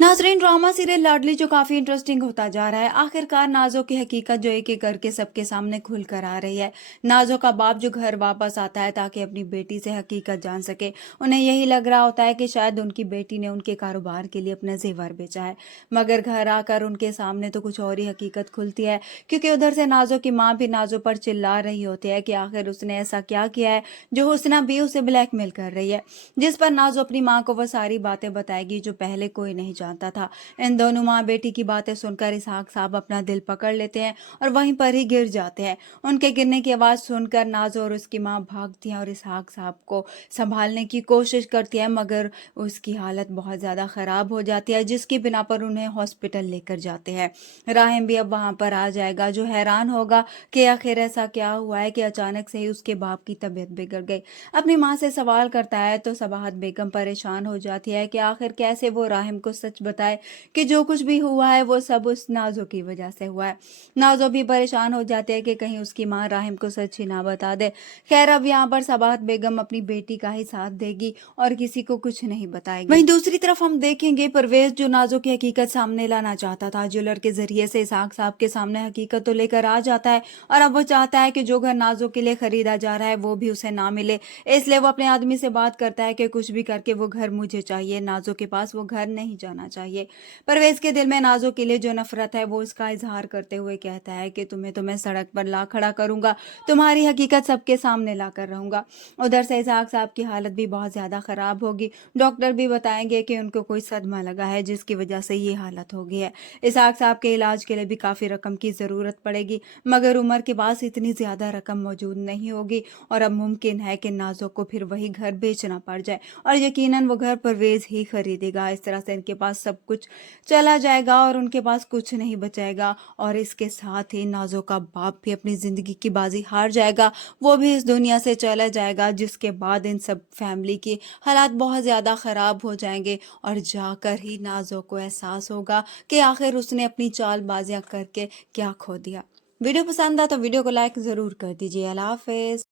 नाजरीन, drama serial लाडली जो काफी इंटरेस्टिंग होता जा रहा है। आखिरकार नाजो की हकीकत जो एक एक करके सबके सामने खुल कर आ रही है। नाजो का बाप जो घर वापस आता है ताकि अपनी बेटी से हकीकत जान सके। उन्हें यही लग रहा होता है कि शायद उनकी बेटी ने उनके कारोबार के लिए अपना जेवर बेचा है, मगर घर आकर उनके सामने तो कुछ और ही हकीकत खुलती है। क्योंकि उधर से नाजो की माँ भी नाजो पर चिल्ला रही होती है कि आखिर उसने ऐसा क्या किया है जो हुस्ना भी उसे ब्लैकमेल कर रही है। जिस पर नाजो अपनी माँ को वह सारी बातें बताएगी जो पहले कोई नहीं जानता था। इन दोनों माँ बेटी की बातें सुनकर इसहाक साहब अपना दिल पकड़ लेते हैं और वहीं पर ही गिर जाते हैं। उनके गिरने की आवाज़ सुनकर नाजो और उसकी माँ भागती हैं और इसहाक साहब को संभालने की कोशिश करती है, मगर उसकी हालत बहुत ज़्यादा ख़राब हो जाती है, जिसकी बिना पर उन्हें हॉस्पिटल लेकर जाते हैं। राहिम भी अब वहाँ पर आ जाएगा, जो हैरान होगा कि आखिर ऐसा क्या हुआ है कि अचानक से ही उसके बाप की तबीयत बिगड़ गई। अपनी माँ से सवाल करता है तो सबाहत बेगम परेशान हो जाती है कि आखिर कैसे वो राहिम को सच बताए कि जो कुछ भी हुआ है वो सब उस नाजो की वजह से हुआ है। नाजो भी परेशान हो जाती है कि कहीं उसकी माँ राहिम को सच ही ना बता दे। खैर, अब यहाँ पर सबाहत बेगम अपनी बेटी का ही साथ देगी और किसी को कुछ नहीं बताएगी। वहीं दूसरी तरफ हम देखेंगे परवेज, जो नाजो की हकीकत सामने लाना चाहता था। ज्वेलर के जरिए से इसहाक साहब के सामने हकीकत तो लेकर आ जाता है और अब वो चाहता है कि जो घर नाजो के लिए खरीदा जा रहा है वो भी उसे ना मिले। इसलिए वो अपने आदमी से बात करता है कि कुछ भी करके वो घर मुझे चाहिए, नाजो के पास वो घर नहीं जाना चाहिए। परवेज के दिल में नाजो के लिए जो नफरत है वो इसका इजहार करते हुए कहता है कि तुम्हें तो मैं सड़क पर ला खड़ा करूंगा, तुम्हारी हकीकत सबके सामने ला कर रहूंगा। उधर से इसहाक साहब की हालत भी बहुत ज्यादा खराब होगी। डॉक्टर भी बताएंगे कि उनको कोई सदमा लगा है जिसकी वजह से ये हालत हो गई है। इसहाक साहब के इलाज के लिए भी काफी रकम की जरूरत पड़ेगी, मगर उमर के पास इतनी ज्यादा रकम मौजूद नहीं होगी और अब मुमकिन है कि नाजो को फिर वही घर बेचना पड़ जाए और यकीनन वो घर परवेज ही खरीदेगा। इस तरह से इनके पास सब कुछ चला जाएगा और उनके पास कुछ नहीं बचेगा और इसके साथ ही नाजो का बाप भी अपनी जिंदगी की बाजी हार जाएगा, वो भी इस दुनिया से चला जाएगा, जिसके बाद इन सब फैमिली की हालात बहुत ज़्यादा ख़राब हो जाएंगे और जाकर ही नाजो को एहसास होगा कि आखिर उसने अपनी चालबाजियां करके क्या खो दिया। वीडियो पसंद आया तो वीडियो को लाइक ज़रूर कर दीजिए। अल्लाह हाफिज़।